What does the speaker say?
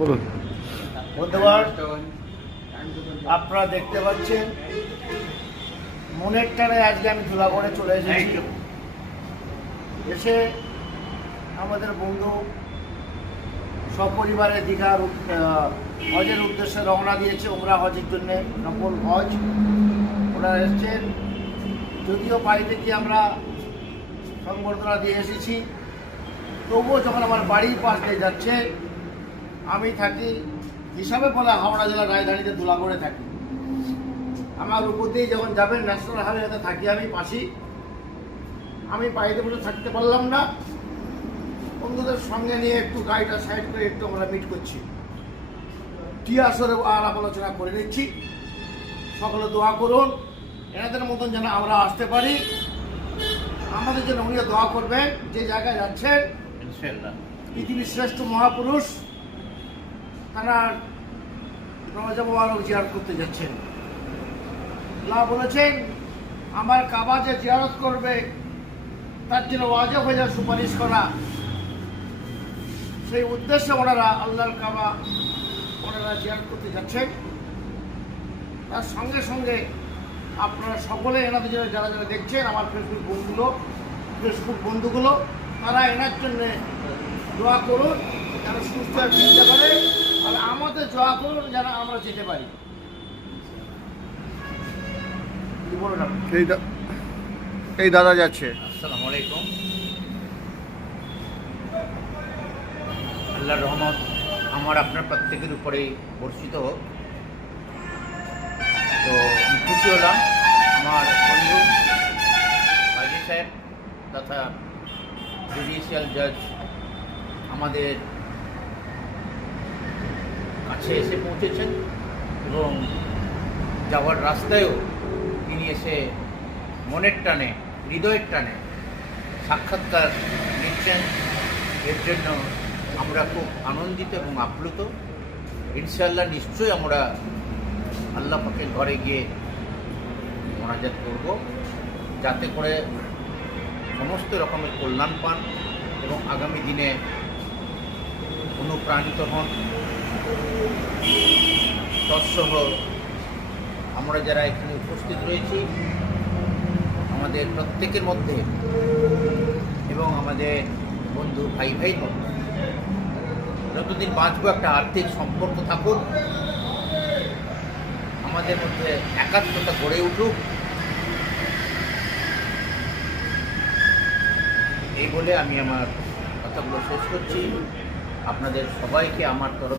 বলুন। বন্ধুগণ, আপনারা দেখতে পাচ্ছেন মনের টানে আজকে আমি ধুলাগড়ে চলে এসেছি। এসে আমাদের বন্ধু সপরিবারে দীঘার হজের উদ্দেশ্যে রওনা দিয়েছে, ওমরা হজের জন্যে, নকল হজ। ওরা এসছেন, যদিও বাড়িতে গিয়ে আমরা সংবর্ধনা দিয়ে এসেছি, তবুও যখন আমার বাড়ির পাশ দিয়ে যাচ্ছে, আমি থাকি হিসাবে বলা হাওড়া জেলার রাজধানীতে ধুলাগড়ে থাকি। আমার উপর দিয়ে যখন যাবেন ন্যাশনাল হাইওয়েতে থাকি আমি পাশেই। আমি বাড়িতে বসে থাকতে পারলাম না, বন্ধুদের সঙ্গে নিয়ে একটু গাড়িটা সাইড করে একটু আমরা মিট করছি, টিয়াসরে আলাপ আলোচনা করে নিচ্ছি। সকলে দোয়া করুন এনাদের মতন যেন আমরা আসতে পারি। আমাদের জন্য উনি দোয়া করবেন। যে জায়গায় যাচ্ছেন ইনশাআল্লাহ পৃথিবীর শ্রেষ্ঠ মহাপুরুষ তারা রওজা মোবারক জিয়ারত করতে যাচ্ছেন। আল্লাহ বলেছেন আমার কাবা যে জিয়ারত করবে তার জন্য ওয়াজিব হয়ে যায় সুপারিশ করা। সেই উদ্দেশ্যে ওনারা আল্লাহর কাবা ওনারা জিয়ারত করতে যাচ্ছেন। তার সঙ্গে সঙ্গে আপনারা সকলে এনাদের জন্য যারা যারা দেখছেন, আমার ফেসবুক বন্ধুগুলো তারা এনার জন্য দোয়া করুন যেন সুস্থ চিন্তা করে, আর আমাদের দোয়া করুন যেন আমরা যেতে পারি। কি বলুন আপনি? এই দাদা যাচ্ছে। আসসালামু আলাইকুম। আল্লাহর রহমত আমার আপনার প্রত্যেকের উপরেই বর্ষিত হোক। তো আমি খুশি হলাম আমার বন্ধু কাজী সাহেব তথা জুডিশিয়াল জাজ আমাদের কাছে এসে পৌঁছেছেন এবং যাওয়ার রাস্তায়ও তিনি এসে মনের টানে হৃদয়ের টানে সাক্ষাৎকার নিচ্ছেন। এর জন্য আমরা খুব আনন্দিত এবং আপ্লুত। ইনশাআল্লাহ নিশ্চয়ই আমরা আল্লাহ পাকের ঘরে গিয়ে মোনাজাত করব, যাতে করে সমস্ত রকমের কল্যাণ পান এবং আগামী দিনে অনুপ্রাণিত হন। তৎসহ আমরা যারা এখানে উপস্থিত রয়েছি আমাদের প্রত্যেকের মধ্যে এবং আমাদের বন্ধু ভাই মধ্যে যতদিন বাঁচবো একটা আর্থিক সম্পর্ক থাকুক, আমাদের মধ্যে একাত্মতা গড়ে উঠুক, এই বলে আমি আমার কথাগুলো শেষ করছি। আপনাদের সবাইকে আমার তরফ